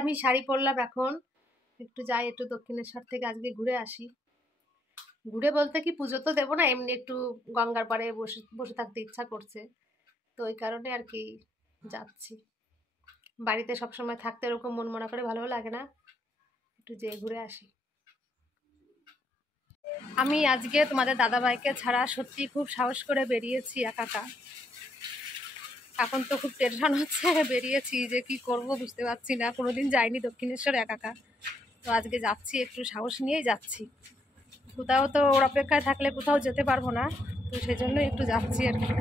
আমি শাড়ি পরলাম, এখন একটু যাই, একটু দক্ষিণেশ্বর থেকে আজকে ঘুরে আসি। ঘুরে বলতে কি, পুজো তো দেবো না, এমনি একটু গঙ্গার পাড়ে বসে বসে থাকতে ইচ্ছা করছে, তো ওই কারণে আর কি যাচ্ছি। বাড়িতে সবসময় থাকতে এরকম মন মনা করে ভালো লাগে না, একটু যেয়ে ঘুরে আসি। আমি আজকে তোমাদের দাদাভাইকে ছাড়া সত্যি খুব সাহস করে বেরিয়েছি একা একা। এখন তো খুব টেনশন হচ্ছে, বেরিয়েছি যে কি করব বুঝতে পারছি না, কোনোদিন যাইনি দক্ষিণেশ্বর একা একা, তো আজকে যাচ্ছি, একটু সাহস নিয়েই যাচ্ছি। কোথাও তো ওর অপেক্ষায় থাকলে কোথাও যেতে পারবো না, তো সেজন্য একটু যাচ্ছি আর কি।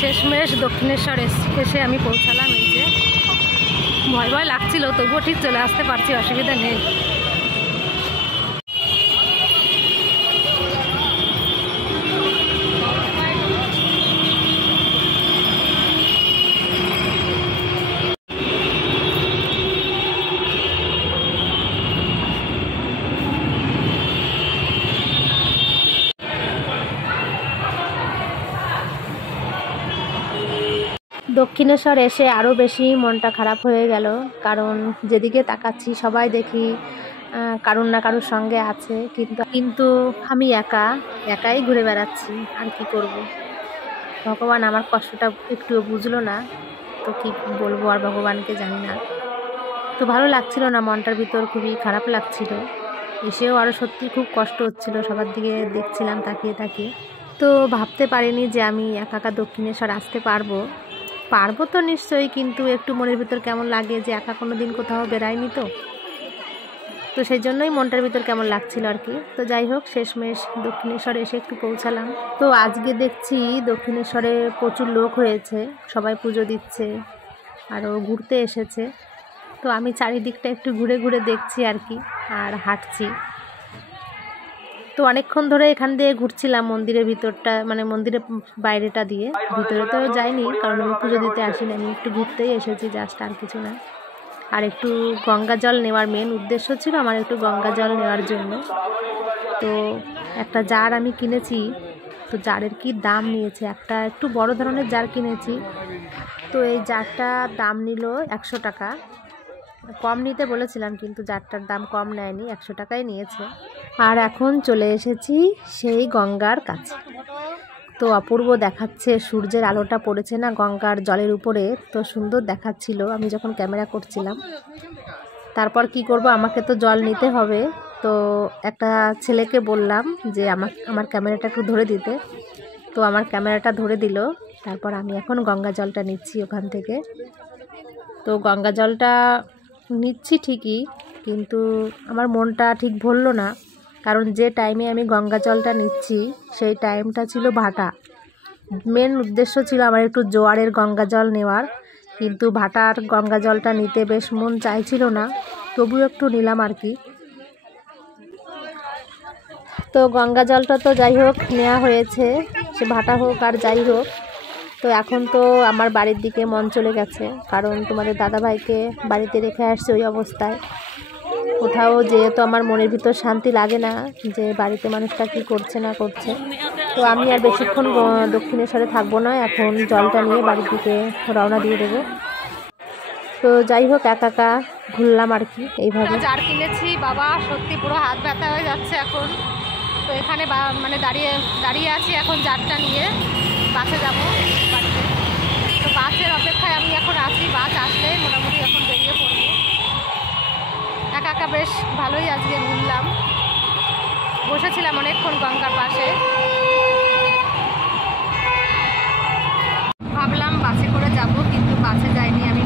শেষমেশ দক্ষিণেশ্বর এসে আমি পৌঁছালাম। এই যে ভয় ভয় লাগছিল, তবুও ঠিক চলে আসতে পারছি, অসুবিধা নেই। দক্ষিণেশ্বর এসে আরও বেশি মনটা খারাপ হয়ে গেল, কারণ যেদিকে তাকাচ্ছি সবাই দেখি কারুর না কারুর সঙ্গে আছে, কিন্তু আমি একাই ঘুরে বেড়াচ্ছি। আর কি করব, ভগবান আমার কষ্টটা একটুও বুঝলো না, তো কি বলবো আর ভগবানকে, জানি না। তো ভালো লাগছিল না, মনটার ভিতর খুবই খারাপ লাগছিল। এসেও আরও সত্যি খুব কষ্ট হচ্ছিল, সবার দিকে দেখছিলাম তাকিয়ে তাকিয়ে। তো ভাবতে পারিনি যে আমি একা একা দক্ষিণেশ্বর আসতে পারবো তো নিশ্চয়ই, কিন্তু একটু মনের ভিতর কেমন লাগে যে একা কোনো দিন কোথাও বেরাইনি, তো সেই জন্যই মনটার ভিতর কেমন লাগছিল আর কি। তো যাই হোক, শেষমেশ দক্ষিণেশ্বরে এসে একটু পৌঁছালাম। তো আজকে দেখছি দক্ষিণেশ্বরে প্রচুর লোক হয়েছে, সবাই পুজো দিচ্ছে, আরও ঘুরতে এসেছে। তো আমি চারিদিকটা একটু ঘুরে ঘুরে দেখছি আর কি, আর হাঁটছি। তো অনেকক্ষণ ধরে এখান দিয়ে ঘুরছিলাম মন্দিরের ভিতরটা, মানে মন্দিরের বাইরেটা দিয়ে, ভিতরে তো যাইনি কারণ আমি পুজো দিতে আসিনি, আমি একটু ঘুরতেই এসেছি জাস্ট, আর কিছু না। আর একটু গঙ্গা জল নেওয়ার মেন উদ্দেশ্য ছিল আমার, একটু গঙ্গা জল নেওয়ার জন্য। তো একটা জার আমি কিনেছি, তো জারের কি দাম নিয়েছে, একটা একটু বড় ধরনের জার কিনেছি, তো এই জারটা দাম নিল 100 টাকা। কম নিতে বলেছিলাম, কিন্তু জারটার দাম কম নেয়নি, 100 টাকাই নিয়েছে। আর এখন চলে এসেছি সেই গঙ্গার কাছে। তো অপূর্ব দেখাচ্ছে, সূর্যের আলোটা পড়েছে না গঙ্গার জলের উপরে, তো সুন্দর দেখাচ্ছিল আমি যখন ক্যামেরা করছিলাম। তারপর কি করব, আমাকে তো জল নিতে হবে, তো একটা ছেলেকে বললাম যে আমার ক্যামেরাটা একটু ধরে দিতে, তো আমার ক্যামেরাটা ধরে দিল। তারপর আমি এখন গঙ্গা জলটা নিচ্ছি ওখান থেকে। তো গঙ্গা জলটা নিচ্ছি ঠিকই, কিন্তু আমার মনটা ঠিক ভরলো না, কারণ যে টাইমে আমি গঙ্গা জলটা নিচ্ছি সেই টাইমটা ছিল ভাটা। মেন উদ্দেশ্য ছিল আমার একটু জোয়ারের গঙ্গা জল নেওয়ার, কিন্তু ভাটার গঙ্গা জলটা নিতে বেশ মন চাইছিল না, তবুও একটু নিলাম আর কি। তো গঙ্গা জলটা তো যাই হোক নেওয়া হয়েছে, সে ভাটা হোক আর যাই হোক। তো এখন তো আমার বাড়ির দিকে মন চলে গেছে, কারণ তোমাদের দাদাভাইকে বাড়িতে রেখে আসছে ওই অবস্থায়। কোথাও যেহেতু আমার মনের ভিতর শান্তি লাগে না যে বাড়িতে মানুষটা কি করছে না করছে, তো আমি আর বেশিক্ষণ দক্ষিণেশ্বরে থাকবো না, এখন জলটা নিয়ে বাড়ির দিকে রওনা দিয়ে দেবো। তো যাই হোক, একা একা ঘুরলাম আর কি এইভাবে। জার কিনেছি বাবা, সত্যি পুরো হাত ব্যথা হয়ে যাচ্ছে এখন। তো এখানে মানে দাঁড়িয়ে আছি এখন জারটা নিয়ে, বাসে যাবো বাড়িতে। তো বাসের অপেক্ষায় আমি এখন আছি, বাস আসলে মোটামুটি এখন বেরিয়ে পড়বো। একা একা বেশ ভালোই আজকে ঘুরলাম, বসেছিলাম অনেকক্ষণ গঙ্গার পাশে। ভাবলাম বাসে করে যাব, কিন্তু বাসে যাইনি, আমি